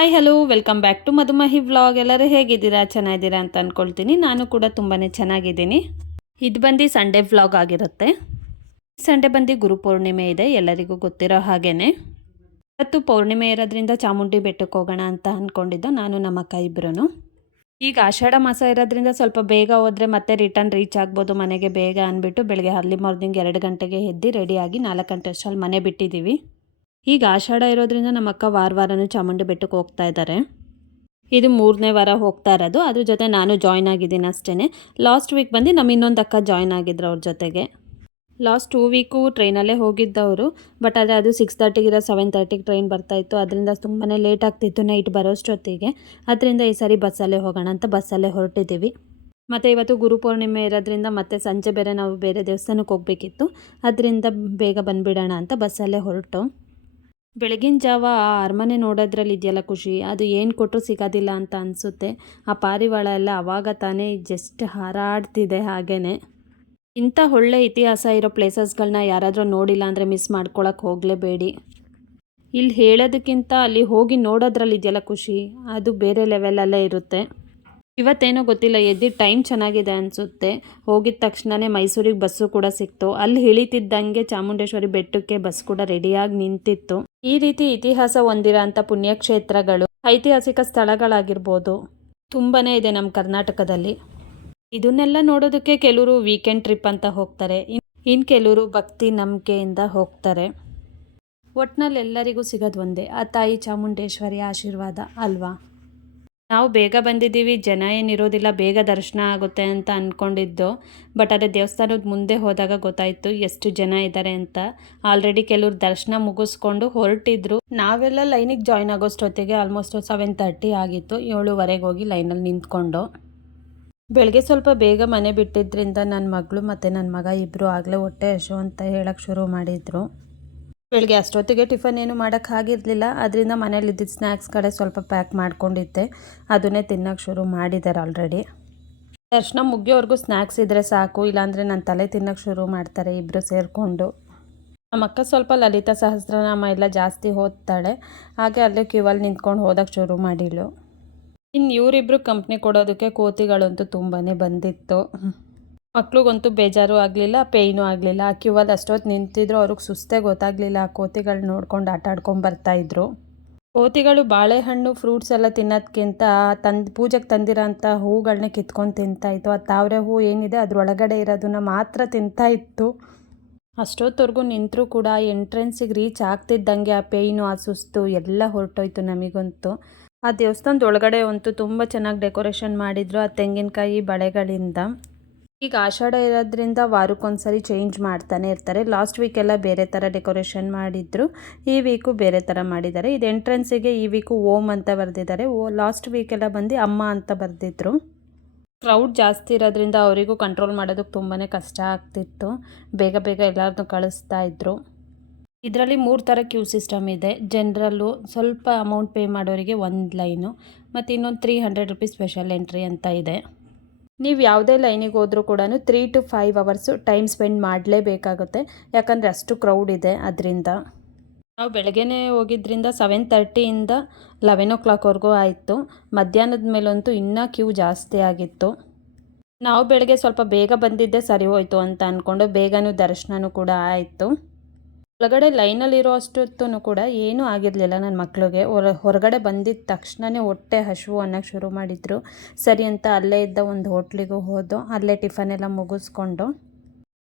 Hi hello welcome back to Madhumahi vlog. ಎಲ್ಲರೂ ಹೇಗಿದ್ದೀರಾ? ಚೆನ್ನಾಗಿದ್ದೀರಾ ಅಂತ ಅಂದ್ಕೊಳ್ತೀನಿ. ನಾನು ಕೂಡ ತುಂಬಾ ಚೆನ್ನಾಗಿದ್ದೀನಿ. ಇದು ಬಂದು ಸಂಡೇ ವ್ಲಾಗ್ ಆಗಿರುತ್ತೆ. ಸಂಡೇ ಬಂದು ಗುರುಪೌರ್ಣಿಮೆ ಇದೆ, ಎಲ್ಲರಿಗೂ ಗೊತ್ತಿರೋ ಹಾಗೇನೆ. ಇವತ್ತು ಪೌರ್ಣಿಮೆ ಇರೋದ್ರಿಂದ ಚಾಮುಂಡಿ ಬೆಟ್ಟಕ್ಕೆ ಹೋಗೋಣ ಅಂತ ಅಂದ್ಕೊಂಡಿದ್ದು ನಾನು ನಮ್ಮ ಅಕ್ಕ ಇಬ್ಬರೂ. ಈಗ ಆಷಾಢ ಮಾಸ ಇರೋದ್ರಿಂದ ಸ್ವಲ್ಪ ಬೇಗ ಹೋದರೆ ಮತ್ತೆ ರಿಟರ್ನ್ ರೀಚ್ ಆಗ್ಬೋದು ಮನೆಗೆ ಬೇಗ ಅಂದ್ಬಿಟ್ಟು ಬೆಳಗ್ಗೆ ಅರ್ಲಿ ಮಾರ್ನಿಂಗ್ 2 ಗಂಟೆಗೆ ಎದ್ದು ರೆಡಿಯಾಗಿ 4 ಗಂಟೆ ಅಷ್ಟರಲ್ಲಿ ಮನೆ ಬಿಟ್ಟಿದ್ದೀವಿ. ಈಗ ಆಷಾಢ ಇರೋದ್ರಿಂದ ನಮ್ಮ ಅಕ್ಕ ವಾರನೂ ಚಾಮುಂಡಿ ಬೆಟ್ಟಕ್ಕೆ ಹೋಗ್ತಾ ಇದ್ದಾರೆ. ಇದು 3ನೇ ವಾರ ಹೋಗ್ತಾ ಇರೋದು. ಅದ್ರ ಜೊತೆ ನಾನು ಜಾಯ್ನ್ ಆಗಿದ್ದೀನಿ ಅಷ್ಟೇ. ಲಾಸ್ಟ್ ವೀಕ್ ಬಂದು ನಮ್ಮ ಇನ್ನೊಂದು ಅಕ್ಕ ಜಾಯ್ನ್ ಆಗಿದ್ರು ಅವ್ರ ಜೊತೆಗೆ. ಲಾಸ್ಟ್ 2 ವೀಕು ಟ್ರೈನಲ್ಲೇ ಹೋಗಿದ್ದವರು. ಬಟ್ ಆದರೆ ಅದು 6:30 7:30 ಟ್ರೈನ್ ಬರ್ತಾಯಿತ್ತು. ಅದರಿಂದ ತುಂಬಾ ಲೇಟ್ ಆಗ್ತಿತ್ತು ನೈಟ್ ಬರೋಷ್ಟೊತ್ತಿಗೆ. ಅದರಿಂದ ಈ ಸಾರಿ ಬಸ್ಸಲ್ಲೇ ಹೋಗೋಣ ಅಂತ ಬಸ್ಸಲ್ಲೇ ಹೊರಟಿದ್ದೀವಿ. ಮತ್ತು ಇವತ್ತು ಗುರುಪೌರ್ಣಿಮೆ ಇರೋದ್ರಿಂದ ಮತ್ತೆ ಸಂಜೆ ಬೇರೆ ನಾವು ಬೇರೆ ದೇವಸ್ಥಾನಕ್ಕೆ ಹೋಗಬೇಕಿತ್ತು. ಅದರಿಂದ ಬೇಗ ಬಂದುಬಿಡೋಣ ಅಂತ ಬಸ್ಸಲ್ಲೇ ಹೊರಟು. ಬೆಳಗಿನ ಜಾವ ಆ ಅರಮನೆ ನೋಡೋದ್ರಲ್ಲಿ ಇದೆಯಲ್ಲ ಖುಷಿ, ಅದು ಏನು ಕೊಟ್ಟರು ಸಿಗೋದಿಲ್ಲ ಅಂತ ಅನಿಸುತ್ತೆ. ಆ ಪಾರಿವಾಳ ಎಲ್ಲ ಆವಾಗ ತಾನೇ ಜಸ್ಟ್ ಹಾರಾಡ್ತಿದೆ ಹಾಗೇ. ಇಂಥ ಒಳ್ಳೆ ಇತಿಹಾಸ ಇರೋ ಪ್ಲೇಸಸ್ಗಳನ್ನ ಯಾರಾದರೂ ನೋಡಿಲ್ಲ ಅಂದರೆ ಮಿಸ್ ಮಾಡ್ಕೊಳಕ್ಕೆ ಹೋಗಲೇಬೇಡಿ. ಇಲ್ಲಿ ಹೇಳೋದಕ್ಕಿಂತ ಅಲ್ಲಿ ಹೋಗಿ ನೋಡೋದ್ರಲ್ಲಿ ಇದೆಯಲ್ಲ ಖುಷಿ, ಅದು ಬೇರೆ ಲೆವೆಲಲ್ಲೇ ಇರುತ್ತೆ. ಇವತ್ತೇನೋ ಗೊತ್ತಿಲ್ಲ ಎದ್ದಿದ್ದು ಟೈಮ್ ಚೆನ್ನಾಗಿದೆ ಅನಿಸುತ್ತೆ. ಹೋಗಿದ ತಕ್ಷಣವೇ ಮೈಸೂರಿಗೆ ಬಸ್ಸು ಕೂಡ ಸಿಕ್ತು. ಅಲ್ಲಿ ಇಳಿತಿದ್ದಂಗೆ ಚಾಮುಂಡೇಶ್ವರಿ ಬೆಟ್ಟಕ್ಕೆ ಬಸ್ ಕೂಡ ರೆಡಿಯಾಗಿ ನಿಂತಿತ್ತು. ಈ ರೀತಿ ಇತಿಹಾಸ ಹೊಂದಿರೋ ಅಂಥ ಪುಣ್ಯಕ್ಷೇತ್ರಗಳು, ಐತಿಹಾಸಿಕ ಸ್ಥಳಗಳಾಗಿರ್ಬೋದು ತುಂಬಾ ಇದೆ ನಮ್ಮ ಕರ್ನಾಟಕದಲ್ಲಿ. ಇದನ್ನೆಲ್ಲ ನೋಡೋದಕ್ಕೆ ಕೆಲವರು ವೀಕೆಂಡ್ ಟ್ರಿಪ್ ಅಂತ ಹೋಗ್ತಾರೆ, ಇನ್ನು ಕೆಲವರು ಭಕ್ತಿ ನಂಬಿಕೆಯಿಂದ ಹೋಗ್ತಾರೆ. ಒಟ್ಟಿನಲ್ಲಿ ಎಲ್ಲರಿಗೂ ಸಿಗೋದು ಒಂದೇ, ಆ ತಾಯಿ ಚಾಮುಂಡೇಶ್ವರಿ ಆಶೀರ್ವಾದ ಅಲ್ವಾ. ನಾವು ಬೇಗ ಬಂದಿದ್ದೀವಿ, ಜನ ಏನಿರೋದಿಲ್ಲ, ಬೇಗ ದರ್ಶನ ಆಗುತ್ತೆ ಅಂತ ಅಂದ್ಕೊಂಡಿದ್ದು. ಬಟ್ ಅದೇ ದೇವಸ್ಥಾನದ ಮುಂದೆ ಹೋದಾಗ ಗೊತ್ತಾಯಿತು ಎಷ್ಟು ಜನ ಇದ್ದಾರೆ ಅಂತ. ಆಲ್ರೆಡಿ ಕೆಲವ್ರು ದರ್ಶನ ಮುಗಿಸ್ಕೊಂಡು ಹೊರಟಿದ್ರು. ನಾವೆಲ್ಲ ಲೈನಿಗೆ ಜಾಯ್ನ್ ಆಗೋಷ್ಟೊತ್ತಿಗೆ ಆಲ್ಮೋಸ್ಟ್ 7:30 ಆಗಿತ್ತು. 7:15 ಹೋಗಿ ಲೈನಲ್ಲಿ ನಿಂತ್ಕೊಂಡು. ಬೆಳಗ್ಗೆ ಸ್ವಲ್ಪ ಬೇಗ ಮನೆ ಬಿಟ್ಟಿದ್ದರಿಂದ ನನ್ನ ಮಗಳು ಮತ್ತು ನನ್ನ ಮಗ ಇಬ್ಬರು ಆಗಲೇ ಹೊಟ್ಟೆ ಹಸು ಅಂತ ಹೇಳೋಕ್ಕೆ ಶುರು ಮಾಡಿದರು. ಬೆಳಗ್ಗೆ ಅಷ್ಟೊತ್ತಿಗೆ ಟಿಫನ್ ಏನು ಮಾಡೋಕ್ಕಾಗಿರಲಿಲ್ಲ. ಅದರಿಂದ ಮನೇಲಿದ್ದಿದ್ದು ಸ್ನ್ಯಾಕ್ಸ್ ಕಡೆ ಸ್ವಲ್ಪ ಪ್ಯಾಕ್ ಮಾಡ್ಕೊಂಡಿದ್ದೆ, ಅದನ್ನೇ ತಿನ್ನೋಕ್ಕೆ ಶುರು ಮಾಡಿದ್ದಾರೆ ಆಲ್ರೆಡಿ. ದರ್ಶನ ಮುಗಿಯೋವರೆಗೂ ಸ್ನ್ಯಾಕ್ಸ್ ಇದ್ದರೆ ಸಾಕು, ಇಲ್ಲಾಂದರೆ ನನ್ನ ತಲೆ ತಿನ್ನೋಕ್ಕೆ ಶುರು ಮಾಡ್ತಾರೆ ಇಬ್ಬರು ಸೇರಿಕೊಂಡು. ನಮ್ಮ ಅಕ್ಕ ಸ್ವಲ್ಪ ಲಲಿತಾ ಸಹಸ್ರನಾಮ ಎಲ್ಲ ಜಾಸ್ತಿ ಓದ್ತಾಳೆ, ಹಾಗೆ ಅಲ್ಲೇ ಕ್ಯೂವಲ್ಲಿ ನಿಂತ್ಕೊಂಡು ಓದೋಕ್ಕೆ ಶುರು ಮಾಡಿಳು. ಇನ್ನು ಇವರಿಬ್ಬರು ಕಂಪ್ನಿ ಕೊಡೋದಕ್ಕೆ ಕೋತಿಗಳಂತೂ ತುಂಬಾ ಬಂದಿತ್ತು. ಮಕ್ಳಿಗಂತೂ ಬೇಜಾರು ಆಗಲಿಲ್ಲ, ಪೇಯ್ನೂ ಆಗಲಿಲ್ಲ. ಆ ಕ್ಯೂವಲ್ಲಿ ಅಷ್ಟೊತ್ತು ನಿಂತಿದ್ರು, ಅವ್ರಿಗೆ ಸುಸ್ತೇ ಗೊತ್ತಾಗಲಿಲ್ಲ. ಆ ಕೋತಿಗಳು ನೋಡ್ಕೊಂಡು ಆಟ ಆಡ್ಕೊಂಡು ಬರ್ತಾಯಿದ್ರು. ಕೋತಿಗಳು ಬಾಳೆಹಣ್ಣು ಫ್ರೂಟ್ಸ್ ಎಲ್ಲ ತಿನ್ನೋದಕ್ಕಿಂತ ಪೂಜೆಗೆ ತಂದಿರೋ ಅಂಥ ಹೂಗಳನ್ನೇ ಕಿತ್ಕೊಂಡು ತಿಂತಾಯಿತ್ತು. ಆ ತಾವರೆ ಹೂ ಏನಿದೆ ಅದರೊಳಗಡೆ ಇರೋದನ್ನ ಮಾತ್ರ ತಿಂತಾಯಿತ್ತು. ಅಷ್ಟೊತ್ತವರೆಗೂ ನಿಂತರೂ ಕೂಡ ಎಂಟ್ರೆನ್ಸಿಗೆ ರೀಚ್ ಆಗ್ತಿದ್ದಂಗೆ ಆ ಪೇಯ್ನು ಆ ಸುಸ್ತು ಎಲ್ಲ ಹೊರಟೋಯ್ತು ನಮಗಂತೂ. ಆ ದೇವಸ್ಥಾನದ ಒಳಗಡೆ ಅಂತೂ ತುಂಬ ಚೆನ್ನಾಗಿ ಡೆಕೋರೇಷನ್ ಮಾಡಿದ್ರು ಆ ತೆಂಗಿನಕಾಯಿ ಬಳೆಗಳಿಂದ. ಈಗ ಆಷಾಢ ಇರೋದ್ರಿಂದ ವಾರಕ್ಕೊಂದ್ಸರಿ ಚೇಂಜ್ ಮಾಡ್ತಾನೆ ಇರ್ತಾರೆ. ಲಾಸ್ಟ್ ವೀಕೆಲ್ಲ ಬೇರೆ ಥರ ಡೆಕೋರೇಷನ್ ಮಾಡಿದ್ರು, ಈ ವೀಕು ಬೇರೆ ಥರ ಮಾಡಿದ್ದಾರೆ. ಇದು ಎಂಟ್ರೆನ್ಸಿಗೆ ಈ ವೀಕು ಓಂ ಅಂತ ಬರೆದಿದ್ದಾರೆ, ಲಾಸ್ಟ್ ವೀಕೆಲ್ಲ ಬಂದು ಅಮ್ಮ ಅಂತ ಬರೆದಿದ್ರು. ಕ್ರೌಡ್ ಜಾಸ್ತಿ ಇರೋದ್ರಿಂದ ಅವರಿಗೂ ಕಂಟ್ರೋಲ್ ಮಾಡೋದಕ್ಕೆ ತುಂಬಾ ಕಷ್ಟ ಆಗ್ತಿತ್ತು. ಬೇಗ ಬೇಗ ಎಲ್ಲರನ್ನೂ ಕಳಿಸ್ತಾ ಇದ್ರು. ಇದರಲ್ಲಿ 3 ಥರ ಕ್ಯೂ ಸಿಸ್ಟಮ್ ಇದೆ. ಜನರಲ್ಲು, ಸ್ವಲ್ಪ ಅಮೌಂಟ್ ಪೇ ಮಾಡೋರಿಗೆ 1 ಲೈನು, ಮತ್ತು ಇನ್ನೊಂದು 300 ರೂಪೀಸ್ ಸ್ಪೆಷಲ್ ಎಂಟ್ರಿ ಅಂತ ಇದೆ. ನೀವು ಯಾವುದೇ ಲೈನಿಗೆ ಹೋದರೂ ಕೂಡ 3 to 5 ಅವರ್ಸು ಟೈಮ್ ಸ್ಪೆಂಡ್ ಮಾಡಲೇಬೇಕಾಗುತ್ತೆ, ಯಾಕಂದರೆ ಅಷ್ಟು ಕ್ರೌಡ್ ಇದೆ. ಅದರಿಂದ ನಾವು ಬೆಳಗ್ಗೆನೇ ಹೋಗಿದ್ದರಿಂದ 7:30 11 o'clockವರೆಗೂ ಆಯಿತು. ಮಧ್ಯಾಹ್ನದ ಮೇಲಂತೂ ಇನ್ನೂ ಕ್ಯೂ ಜಾಸ್ತಿ ಆಗಿತ್ತು. ನಾವು ಬೆಳಗ್ಗೆ ಸ್ವಲ್ಪ ಬೇಗ ಬಂದಿದ್ದೆ ಸರಿ ಹೋಯಿತು ಅಂತ ಅಂದ್ಕೊಂಡು ಬೇಗನೂ ದರ್ಶನವೂ ಕೂಡ ಆಯಿತು. ಒಳಗಡೆ ಲೈನಲ್ಲಿರೋ ಅಷ್ಟೊತ್ತೂ ಕೂಡ ಏನೂ ಆಗಿರಲಿಲ್ಲ ನನ್ನ ಮಕ್ಕಳಿಗೆ. ಹೊರಗಡೆ ಬಂದಿದ್ದ ತಕ್ಷಣವೇ ಹೊಟ್ಟೆ ಹಸಿವು ಅನ್ನೋಕ್ಕೆ ಶುರು ಮಾಡಿದರು. ಸರಿ ಅಂತ ಅಲ್ಲೇ ಇದ್ದ ಒಂದು ಹೋಟ್ಲಿಗೂ ಹೋದೋ, ಅಲ್ಲೇ ಟಿಫನ್ ಎಲ್ಲ ಮುಗಿಸ್ಕೊಂಡು.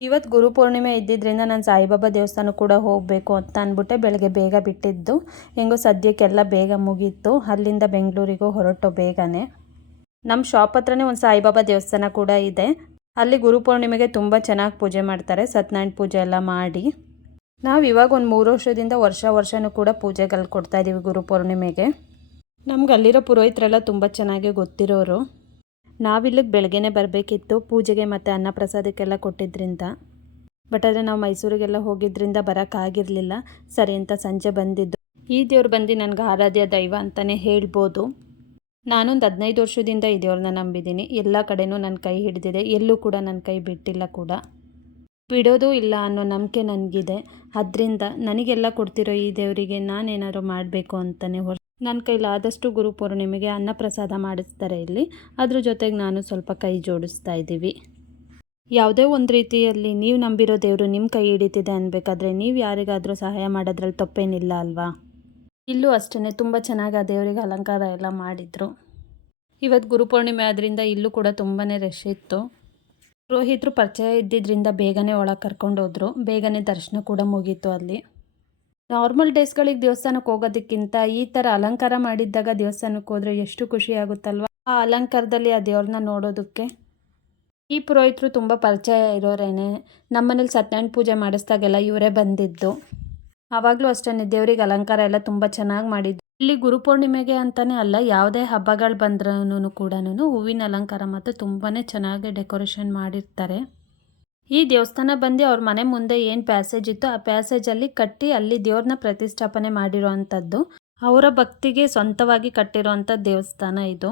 ಇವತ್ತು ಗುರುಪೌರ್ಣಿಮೆ ಇದ್ದಿದ್ದರಿಂದ ನಾನು ಸಾಯಿಬಾಬಾ ದೇವಸ್ಥಾನ ಕೂಡ ಹೋಗಬೇಕು ಅಂತ ಅಂದ್ಬಿಟ್ಟೆ ಬೆಳಗ್ಗೆ ಬೇಗ ಬಿಟ್ಟಿದ್ದು. ಹೆಂಗೋ ಸದ್ಯಕ್ಕೆಲ್ಲ ಬೇಗ ಮುಗೀತು. ಅಲ್ಲಿಂದ ಬೆಂಗಳೂರಿಗೂ ಹೊರಟು ಬೇಗನೆ. ನಮ್ಮ ಶಾಪ್ ಹತ್ರನೇ ಒಂದು ಸಾಯಿಬಾಬಾ ದೇವಸ್ಥಾನ ಕೂಡ ಇದೆ. ಅಲ್ಲಿ ಗುರುಪೌರ್ಣಿಮೆಗೆ ತುಂಬ ಚೆನ್ನಾಗಿ ಪೂಜೆ ಮಾಡ್ತಾರೆ, ಸತ್ಯನಾರಾಯಣ ಪೂಜೆ ಎಲ್ಲ ಮಾಡಿ. ನಾವು ಇವಾಗ ಒಂದು 3 ವರ್ಷದಿಂದ ವರ್ಷವೂ ಕೂಡ ಪೂಜೆಗಳು ಕೊಡ್ತಾಯಿದ್ದೀವಿ ಗುರುಪೌರ್ಣಿಮೆಗೆ. ನಮ್ಗೆ ಅಲ್ಲಿರೋ ಪುರೋಹಿತರೆಲ್ಲ ತುಂಬ ಚೆನ್ನಾಗಿ ಗೊತ್ತಿರೋರು. ನಾವಿಲ್ಲಿಗೆ ಬೆಳಗ್ಗೆನೇ ಬರಬೇಕಿತ್ತು ಪೂಜೆಗೆ ಮತ್ತು ಅನ್ನಪ್ರಸಾದಕ್ಕೆಲ್ಲ ಕೊಟ್ಟಿದ್ದರಿಂದ. ಬಟ್ ಆದರೆ ನಾವು ಮೈಸೂರಿಗೆಲ್ಲ ಹೋಗಿದ್ದರಿಂದ ಬರೋಕ್ಕಾಗಿರಲಿಲ್ಲ. ಸರಿ ಅಂತ ಸಂಜೆ ಬಂದಿದ್ದು. ಈ ದೇವ್ರು ಬಂದು ನನಗೆ ಆರಾಧ್ಯ ದೈವ ಅಂತಲೇ ಹೇಳ್ಬೋದು. ನಾನೊಂದು 15 ವರ್ಷದಿಂದ ಈ ದೇವ್ರನ್ನ ನಂಬಿದ್ದೀನಿ. ಎಲ್ಲ ಕಡೆನೂ ನನ್ನ ಕೈ ಹಿಡಿದಿದೆ, ಎಲ್ಲೂ ಕೂಡ ನನ್ನ ಕೈ ಬಿಟ್ಟಿಲ್ಲ ಕೂಡ, ಬಿಡೋದು ಇಲ್ಲ ಅನ್ನೋ ನಂಬಿಕೆ ನನಗಿದೆ. ಅದರಿಂದ ನನಗೆಲ್ಲ ಕೊಡ್ತಿರೋ ಈ ದೇವರಿಗೆ ನಾನೇನಾದ್ರು ಮಾಡಬೇಕು ಅಂತಲೇ ನನ್ನ ಕೈಲಾದಷ್ಟು ಗುರುಪೂರ್ಣಿಮೆಗೆ ಅನ್ನಪ್ರಸಾದ ಮಾಡಿಸ್ತಾರೆ ಇಲ್ಲಿ. ಅದ್ರ ಜೊತೆಗೆ ನಾನು ಸ್ವಲ್ಪ ಕೈ ಜೋಡಿಸ್ತಾ ಇದ್ದೀವಿ. ಯಾವುದೇ ಒಂದು ರೀತಿಯಲ್ಲಿ ನೀವು ನಂಬಿರೋ ದೇವರು ನಿಮ್ಮ ಕೈ ಹಿಡಿತಿದೆ ಅನ್ಬೇಕಾದ್ರೆ ನೀವು ಯಾರಿಗಾದರೂ ಸಹಾಯ ಮಾಡೋದ್ರಲ್ಲಿ ತಪ್ಪೇನಿಲ್ಲ ಅಲ್ವಾ. ಇಲ್ಲೂ ಅಷ್ಟೇ ತುಂಬ ಚೆನ್ನಾಗಿ ಆ ದೇವರಿಗೆ ಅಲಂಕಾರ ಎಲ್ಲ ಮಾಡಿದರು. ಇವತ್ತು ಗುರುಪೂರ್ಣಿಮೆ ಆದ್ದರಿಂದ ಇಲ್ಲೂ ಕೂಡ ತುಂಬಾ ರಶ್ ಇತ್ತು. ಪುರೋಹಿತರು ಪರಿಚಯ ಇದ್ದಿದ್ದರಿಂದ ಬೇಗನೆ ಒಳಗೆ ಕರ್ಕೊಂಡು ಹೋದರು. ಬೇಗನೆ ದರ್ಶನ ಕೂಡ ಮುಗೀತು ಅಲ್ಲಿ. ನಾರ್ಮಲ್ ಡೇಸ್ಗಳಿಗೆ ದೇವಸ್ಥಾನಕ್ಕೆ ಹೋಗೋದಕ್ಕಿಂತ ಈ ಥರ ಅಲಂಕಾರ ಮಾಡಿದ್ದಾಗ ದೇವಸ್ಥಾನಕ್ಕೆ ಹೋದರೆ ಎಷ್ಟು ಖುಷಿ ಆಗುತ್ತಲ್ವ ಆ ಅಲಂಕಾರದಲ್ಲಿ ಆ ದೇವ್ರನ್ನ ನೋಡೋದಕ್ಕೆ. ಈ ಪುರೋಹಿತರು ತುಂಬ ಪರಿಚಯ ಇರೋರೇನೆ. ನಮ್ಮನೇಲಿ ಸತ್ಯನಾರಾಯಣ ಪೂಜೆ ಮಾಡಿಸ್ದಾಗೆಲ್ಲ ಇವರೇ ಬಂದಿದ್ದು. ಆವಾಗಲೂ ಅಷ್ಟೇ ದೇವರಿಗೆ ಅಲಂಕಾರ ಎಲ್ಲ ತುಂಬ ಚೆನ್ನಾಗಿ ಮಾಡಿದ್ದು. ಇಲ್ಲಿ ಗುರುಪೂರ್ಣಿಮೆಗೆ ಅಂತಲೇ ಅಲ್ಲ, ಯಾವುದೇ ಹಬ್ಬಗಳು ಬಂದ್ರೂ ಕೂಡ ಹೂವಿನ ಅಲಂಕಾರ ಮತ್ತು ತುಂಬಾ ಚೆನ್ನಾಗಿ ಡೆಕೋರೇಷನ್ ಮಾಡಿರ್ತಾರೆ. ಈ ದೇವಸ್ಥಾನ ಬಂದು ಅವ್ರ ಮನೆ ಮುಂದೆ ಏನು ಪ್ಯಾಸೇಜ್ ಇತ್ತು ಆ ಪ್ಯಾಸೇಜಲ್ಲಿ ಕಟ್ಟಿ ಅಲ್ಲಿ ದೇವ್ರನ್ನ ಪ್ರತಿಷ್ಠಾಪನೆ ಮಾಡಿರೋ ಅಂಥದ್ದು. ಅವರ ಭಕ್ತಿಗೆ ಸ್ವಂತವಾಗಿ ಕಟ್ಟಿರೋ ಅಂಥ ದೇವಸ್ಥಾನ ಇದು.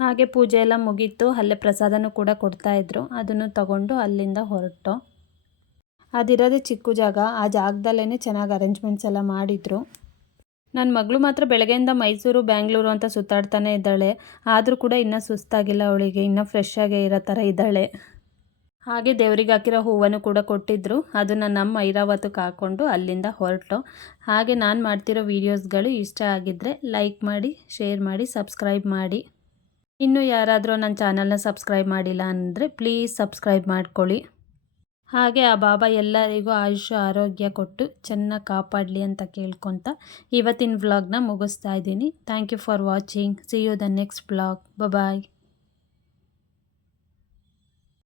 ಹಾಗೆ ಪೂಜೆ ಎಲ್ಲ ಮುಗೀತು. ಅಲ್ಲೇ ಪ್ರಸಾದನೂ ಕೂಡ ಕೊಡ್ತಾಯಿದ್ರು. ಅದನ್ನು ತಗೊಂಡು ಅಲ್ಲಿಂದ ಹೊರಟು. ಅದಿರೋದೇ ಚಿಕ್ಕ ಜಾಗ, ಆ ಜಾಗದಲ್ಲೇ ಚೆನ್ನಾಗಿ ಅರೇಂಜ್ಮೆಂಟ್ಸ್ ಎಲ್ಲ ಮಾಡಿದರು. ನನ್ನ ಮಗಳು ಮಾತ್ರ ಬೆಳಗ್ಗೆಯಿಂದ ಮೈಸೂರು ಬ್ಯಾಂಗ್ಳೂರು ಅಂತ ಸುತ್ತಾಡ್ತಾನೆ ಇದ್ದಾಳೆ. ಆದರೂ ಕೂಡ ಇನ್ನೂ ಸುಸ್ತಾಗಿಲ್ಲ ಅವಳಿಗೆ, ಇನ್ನೂ ಫ್ರೆಶ್ ಆಗೇ ಇರೋ ಥರ ಇದ್ದಾಳೆ. ಹಾಗೆ ದೇವ್ರಿಗೆ ಹಾಕಿರೋ ಹೂವನ್ನು ಕೂಡ ಕೊಟ್ಟಿದ್ದರು. ಅದನ್ನು ನಮ್ಮ ಐರಾವತಕ್ಕೆ ಹಾಕ್ಕೊಂಡು ಅಲ್ಲಿಂದ ಹೊರಟು. ಹಾಗೆ ನಾನು ಮಾಡ್ತಿರೋ ವೀಡಿಯೋಸ್ಗಳು ಇಷ್ಟ ಆಗಿದ್ದರೆ ಲೈಕ್ ಮಾಡಿ, ಶೇರ್ ಮಾಡಿ, ಸಬ್ಸ್ಕ್ರೈಬ್ ಮಾಡಿ. ಇನ್ನೂ ಯಾರಾದರೂ ನನ್ನ ಚಾನಲ್ನ ಸಬ್ಸ್ಕ್ರೈಬ್ ಮಾಡಿಲ್ಲ ಅಂದರೆ ಪ್ಲೀಸ್ ಸಬ್ಸ್ಕ್ರೈಬ್ ಮಾಡ್ಕೊಳ್ಳಿ. ಹಾಗೆ ಆ ಬಾಬಾ ಎಲ್ಲರಿಗೂ ಆಯುಷ್ಯ ಆರೋಗ್ಯ ಕೊಟ್ಟು ಚೆನ್ನಾಗಿ ಕಾಪಾಡಲಿ ಅಂತ ಕೇಳ್ಕೊತ ಇವತ್ತಿನ ವ್ಲಾಗ್ನ ಮುಗಿಸ್ತಾ ಇದ್ದೀನಿ. Thank you for watching. See you the next vlog. Bye.